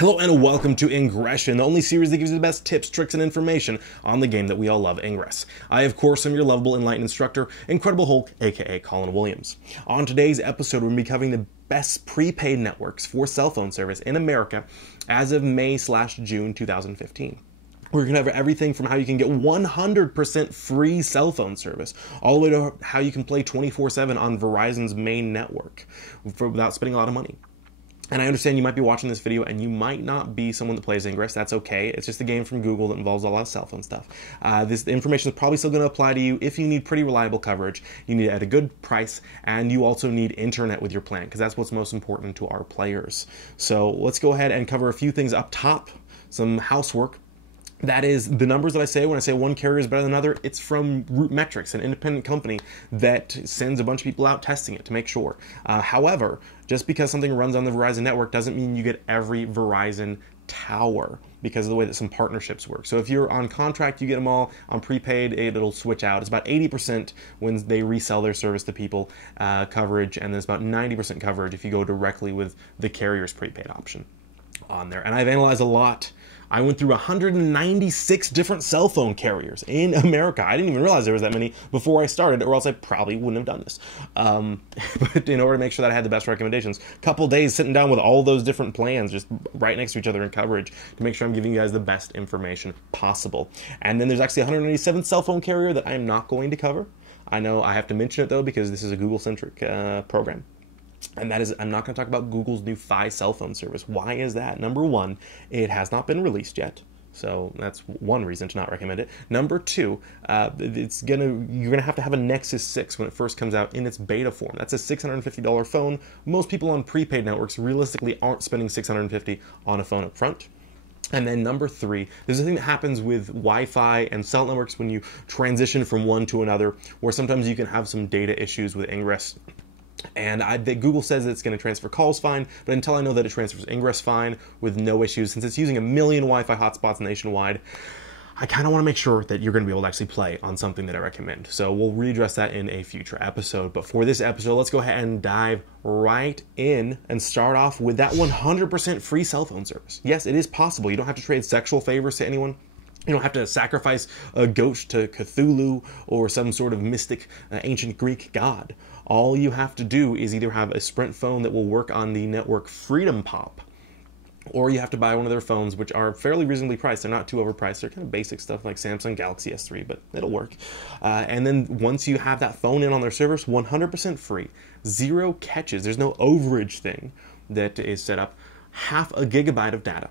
Hello and welcome to Ingression, the only series that gives you the best tips, tricks, and information on the game that we all love, Ingress. I, of course, am your lovable, enlightened instructor, Incredible Hulk, aka Colin Williams. On today's episode, we're going to be covering the best prepaid networks for cell phone service in America as of May/June 2015. We're going to cover everything from how you can get 100% free cell phone service, all the way to how you can play 24/7 on Verizon's main network without spending a lot of money. And I understand you might be watching this video and you might not be someone that plays Ingress. That's okay. It's just a game from Google that involves a lot of cell phone stuff. This information is probably still going to apply to you if you need pretty reliable coverage, you need it at a good price, and you also need internet with your plan, because that's what's most important to our players. So let's go ahead and cover a few things up top, some housework. That is, the numbers that I say when I say one carrier is better than another, it's from Root Metrics, an independent company that sends a bunch of people out testing it to make sure. However, just because something runs on the Verizon network doesn't mean you get every Verizon tower, because of the way that some partnerships work. So if you're on contract, you get them all. On prepaid, it'll switch out. It's about 80% when they resell their service to people, coverage, and then it's about 90% coverage if you go directly with the carrier's prepaid option on there. And I've analyzed a lot. I went through 196 different cell phone carriers in America. I didn't even realize there was that many before I started, or else I probably wouldn't have done this. But in order to make sure that I had the best recommendations, a couple days sitting down with all those different plans just right next to each other in coverage to make sure I'm giving you guys the best information possible. And then there's actually 197 cell phone carrier that I'm not going to cover. I know I have to mention it though, because this is a Google-centric program. And that is, I'm not going to talk about Google's new Fi cell phone service. Why is that? Number one, it has not been released yet. So that's one reason to not recommend it. Number two, you're gonna have to have a Nexus 6 when it first comes out in its beta form. That's a $650 phone. Most people on prepaid networks realistically aren't spending $650 on a phone up front. And then number three, there's a thing that happens with Wi-Fi and cell networks when you transition from one to another, where sometimes you can have some data issues with Ingress. And Google says it's going to transfer calls fine, but until I know that it transfers Ingress fine with no issues, since it's using 1 million Wi-Fi hotspots nationwide, I kind of want to make sure that you're going to be able to actually play on something that I recommend. So we'll readdress that in a future episode. But for this episode, let's go ahead and dive right in and start off with that 100% free cell phone service. Yes, it is possible. You don't have to trade sexual favors to anyone. You don't have to sacrifice a goat to Cthulhu or some sort of mystic ancient Greek god. All you have to do is either have a Sprint phone that will work on the network Freedom Pop, or you have to buy one of their phones, which are fairly reasonably priced. They're not too overpriced. They're kind of basic stuff like Samsung Galaxy S3, but it'll work. And then once you have that phone in on their service, 100% free. Zero catches. There's no overage thing that is set up. Half a gigabyte of data.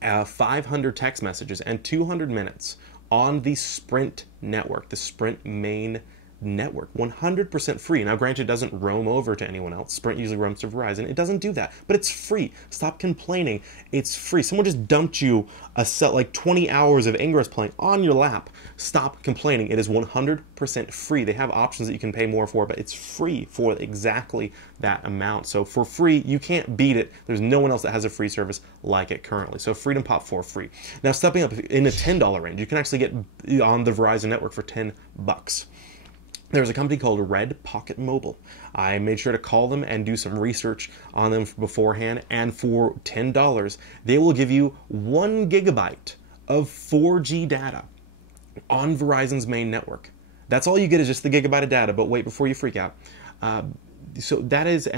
500 text messages and 200 minutes on the Sprint network, the Sprint main network, 100% free. Now granted, it doesn't roam over to anyone else. Sprint usually roams to Verizon. It doesn't do that, but it's free. Stop complaining. It's free. Someone just dumped you like 20 hours of Ingress playing on your lap. Stop complaining. It is 100% free. They have options that you can pay more for, but it's free for exactly that amount. So for free, you can't beat it. There's no one else that has a free service like it currently. So Freedom Pop for free. Now stepping up in a $10 range, you can actually get on the Verizon network for $10. There's a company called Red Pocket Mobile. I made sure to call them and do some research on them beforehand, and for $10, they will give you 1 gigabyte of 4G data on Verizon's main network. That's all you get, is just the gigabyte of data, but wait before you freak out. So that is,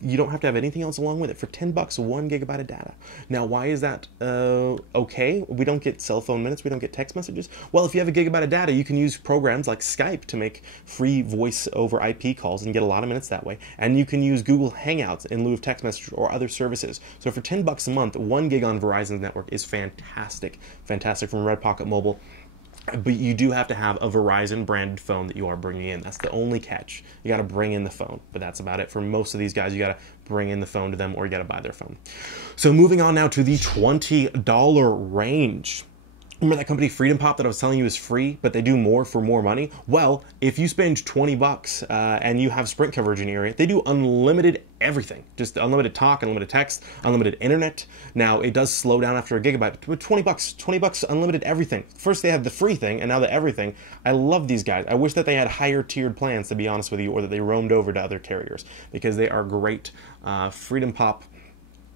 you don't have to have anything else along with it. For $10, 1 gigabyte of data. Now, why is that okay? We don't get cell phone minutes, we don't get text messages. Well, if you have a gigabyte of data, you can use programs like Skype to make free voice over IP calls and get a lot of minutes that way. And you can use Google Hangouts in lieu of text messages or other services. So for $10 a month, 1 gig on Verizon's network is fantastic. Fantastic from Red Pocket Mobile. But you do have to have a Verizon branded phone that you are bringing in. That's the only catch. You got to bring in the phone, but that's about it. For most of these guys, you got to bring in the phone to them, or you got to buy their phone. So moving on now to the $20 range. Remember that company Freedom Pop that I was telling you is free, but they do more for more money? Well, if you spend $20 and you have Sprint coverage in your area, they do unlimited everything. Just unlimited talk, unlimited text, unlimited internet. Now, it does slow down after a gigabyte, but $20, unlimited everything. First they have the free thing, and now the everything. I love these guys. I wish that they had higher tiered plans, to be honest with you, or that they roamed over to other carriers, because they are great. Freedom Pop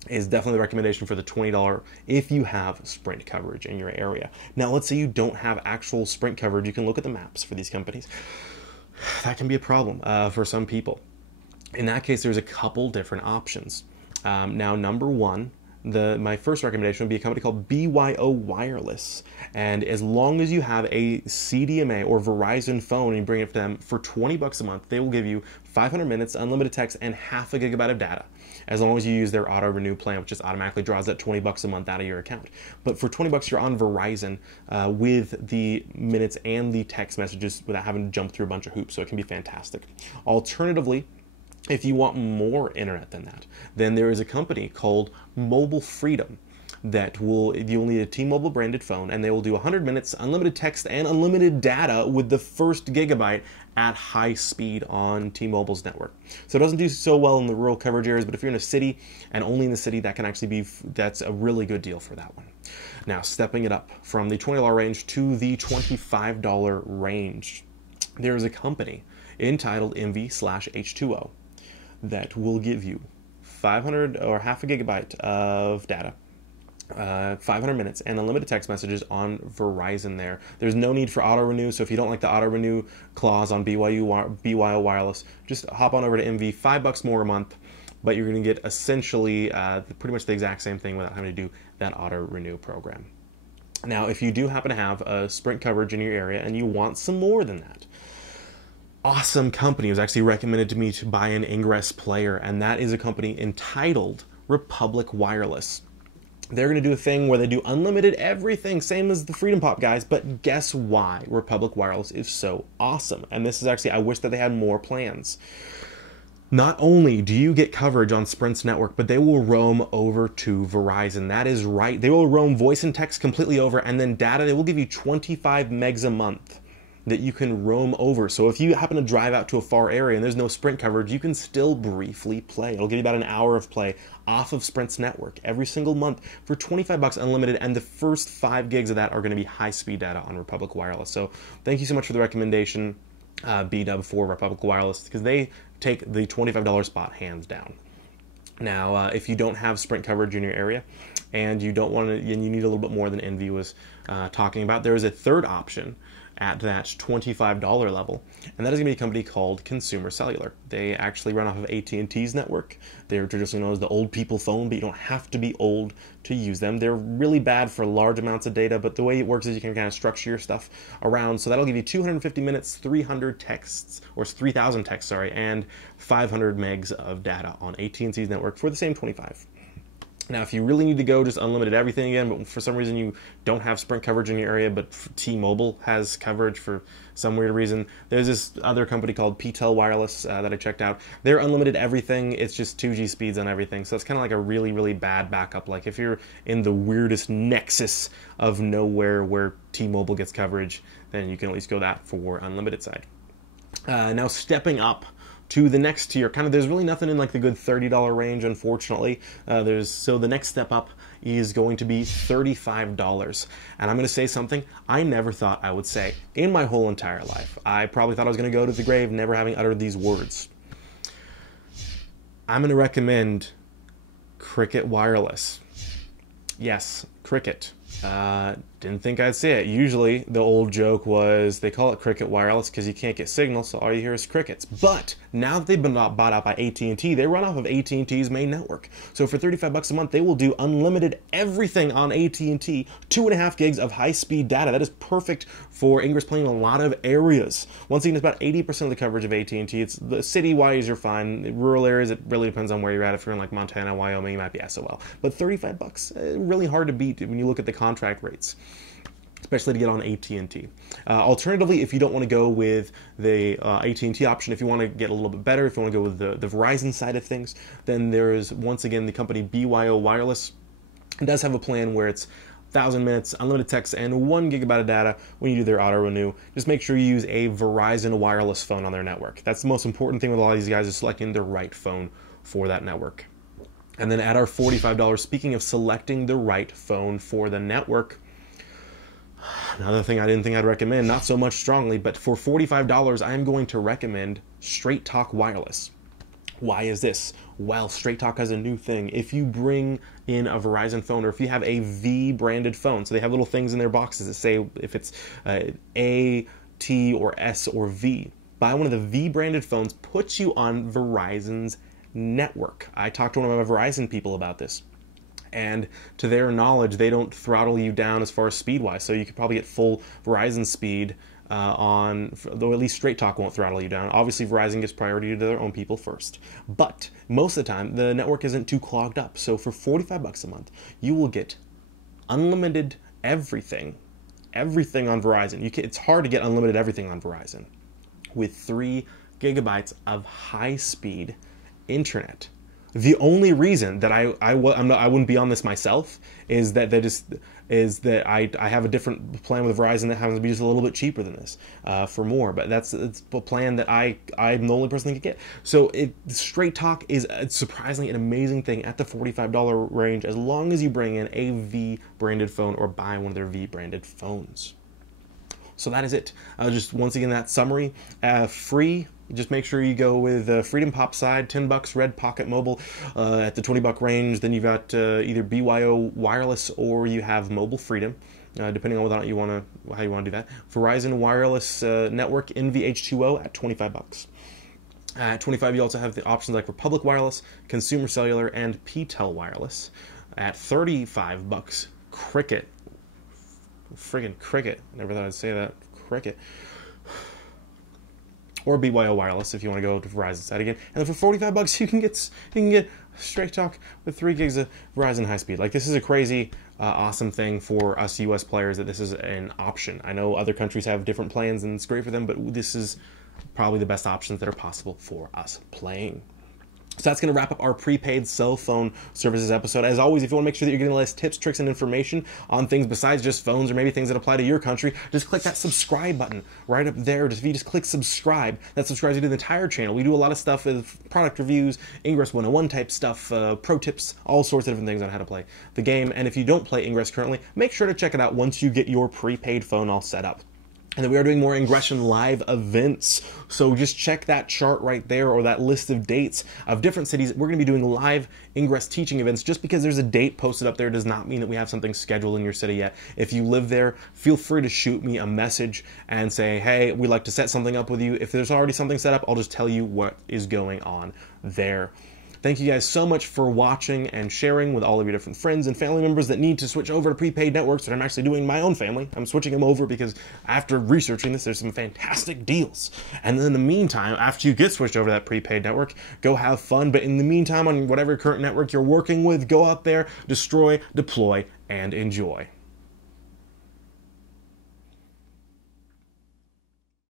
is definitely the recommendation for the $20 if you have Sprint coverage in your area. Now, let's say you don't have actual Sprint coverage. You can look at the maps for these companies. That can be a problem for some people. In that case, there's a couple different options. Now, number one, my first recommendation would be a company called BYO Wireless. And as long as you have a CDMA or Verizon phone and you bring it to them for $20 a month, they will give you 500 minutes, unlimited text, and half a gigabyte of data, as long as you use their auto renew plan, which just automatically draws that $20 a month out of your account. But for $20, you're on Verizon with the minutes and the text messages without having to jump through a bunch of hoops. So it can be fantastic. Alternatively, if you want more internet than that, then there is a company called Mobile Freedom that you'll need a T-Mobile branded phone, and they will do 100 minutes, unlimited text, and unlimited data with the first gigabyte at high speed on T-Mobile's network. So it doesn't do so well in the rural coverage areas, but if you're in a city and only in the city, that can actually that's a really good deal for that one. Now, stepping it up from the $20 range to the $25 range, there is a company entitled Envy/H2O that will give you 500 or half a gigabyte of data, 500 minutes, and unlimited text messages on Verizon there. There's no need for auto renew, so if you don't like the auto renew clause on BYO Wireless, just hop on over to Envy, $5 more a month, but you're going to get essentially pretty much the exact same thing without having to do that auto renew program. Now, if you do happen to have a Sprint coverage in your area and you want some more than that, awesome company was actually recommended to me to buy an Ingress player, and that is a company entitled Republic Wireless. They're going to do a thing where they do unlimited everything, same as the Freedom Pop guys, but guess why Republic Wireless is so awesome? And this is actually, I wish that they had more plans. Not only do you get coverage on Sprint's network, but they will roam over to Verizon. That is right. They will roam voice and text completely over, and then data, they will give you 25 megs a month that you can roam over. So if you happen to drive out to a far area and there's no Sprint coverage, you can still briefly play. It'll give you about an hour of play off of Sprint's network every single month for $25 unlimited, and the first 5 gigs of that are going to be high-speed data on Republic Wireless. So thank you so much for the recommendation, B-Dub, for Republic Wireless, because they take the $25 spot hands down. Now, if you don't have Sprint coverage in your area and you don't want to, and you need a little bit more than Envy was talking about, there is a third option at that $25 level, and that is going to be a company called Consumer Cellular. They actually run off of AT&T's network. They're traditionally known as the old people phone, but you don't have to be old to use them. They're really bad for large amounts of data, but the way it works is you can kind of structure your stuff around, so that'll give you 250 minutes, 300 texts, or 3,000 texts, sorry, and 500 megs of data on AT&T's network for the same $25. Now, if you really need to go just unlimited everything again, but for some reason you don't have Sprint coverage in your area, but T-Mobile has coverage for some weird reason, there's this other company called P-Tel Wireless that I checked out. They're unlimited everything. It's just 2G speeds on everything. So it's kind of like a really, really bad backup. Like if you're in the weirdest nexus of nowhere where T-Mobile gets coverage, then you can at least go that for unlimited side. Now, stepping up to the next tier, there's really nothing in like the good $30 range, unfortunately. So the next step up is going to be $35. And I'm going to say something I never thought I would say in my whole entire life. I probably thought I was going to go to the grave never having uttered these words. I'm going to recommend Cricket Wireless. Yes, Cricket. Didn't think I'd say it. Usually the old joke was they call it Cricket Wireless because you can't get signal, so all you hear is crickets. But now that they've been bought out by AT&T, they run off of AT&T's main network. So for $35 a month, they will do unlimited everything on AT&T, 2.5 gigs of high-speed data. That is perfect for Ingress playing in a lot of areas. Once again, it's about 80% of the coverage of AT&T. It's the city-wise, you're fine. Rural areas, it really depends on where you're at. If you're in like Montana, Wyoming, you might be SOL. But $35, really hard to beat when you look at the contract rates, especially to get on AT&T. Alternatively, if you don't want to go with the AT&T option, if you want to get a little bit better, if you want to go with the Verizon side of things, then there is, once again, the company BYO Wireless. It does have a plan where it's 1,000 minutes, unlimited text, and 1 gigabyte of data when you do their auto renew. Just make sure you use a Verizon wireless phone on their network. That's the most important thing with a lot of these guys, is selecting the right phone for that network. And then at our $45, speaking of selecting the right phone for the network, another thing I didn't think I'd recommend, not so much strongly, but for $45, I am going to recommend Straight Talk Wireless. Why is this? Well, Straight Talk has a new thing. If you bring in a Verizon phone, or if you have a V branded phone, so they have little things in their boxes that say if it's A, T, or S, or V. Buy one of the V branded phones, puts you on Verizon's network. I talked to one of my Verizon people about this, and to their knowledge, they don't throttle you down as far as speed-wise, so you could probably get full Verizon speed though at least Straight Talk won't throttle you down. Obviously, Verizon gives priority to their own people first. But most of the time, the network isn't too clogged up. So for $45 a month, you will get unlimited everything on Verizon. It's hard to get unlimited everything on Verizon with 3 gigabytes of high-speed internet. The only reason that I wouldn't be on this myself is that I have a different plan with Verizon that happens to be just a little bit cheaper than this for more. But it's a plan that I'm the only person that can get. So Straight Talk is surprisingly an amazing thing at the $45 range, as long as you bring in a V branded phone or buy one of their V branded phones. So that is it. Just once again, that summary. Free. Just make sure you go with Freedom Pop side, $10 Red Pocket Mobile at the $20 range. Then you've got either BYO Wireless or you have Mobile Freedom, depending on whether or not how you want to do that. Verizon Wireless Network NVH2O at $25. At $25, you also have the options like Republic Wireless, Consumer Cellular, and PTEL Wireless. At $35, Cricket. Friggin' Cricket. Never thought I'd say that. Cricket. Or BYO Wireless if you want to go to Verizon side again. And then for $45, you can get Straight Talk with 3 gigs of Verizon high speed. Like, this is a crazy, awesome thing for us US players that this is an option. I know other countries have different plans and it's great for them, but this is probably the best options that are possible for us playing. So that's going to wrap up our prepaid cell phone services episode. As always, if you want to make sure that you're getting the latest tips, tricks, and information on things besides just phones or maybe things that apply to your country, just click that subscribe button right up there. If you just click subscribe, that subscribes you to the entire channel. We do a lot of stuff with product reviews, Ingress 101 type stuff, pro tips, all sorts of different things on how to play the game. And if you don't play Ingress currently, make sure to check it out once you get your prepaid phone all set up. And then we are doing more Ingression live events. So just check that chart right there, or that list of dates of different cities. We're going to be doing live Ingress teaching events. Just because there's a date posted up there does not mean that we have something scheduled in your city yet. If you live there, feel free to shoot me a message and say, hey, we'd like to set something up with you. If there's already something set up, I'll just tell you what is going on there. Thank you guys so much for watching and sharing with all of your different friends and family members that need to switch over to prepaid networks that I'm actually doing my own family. I'm switching them over because after researching this, there's some fantastic deals. And then in the meantime, after you get switched over to that prepaid network, go have fun. But in the meantime, on whatever current network you're working with, go out there, destroy, deploy, and enjoy.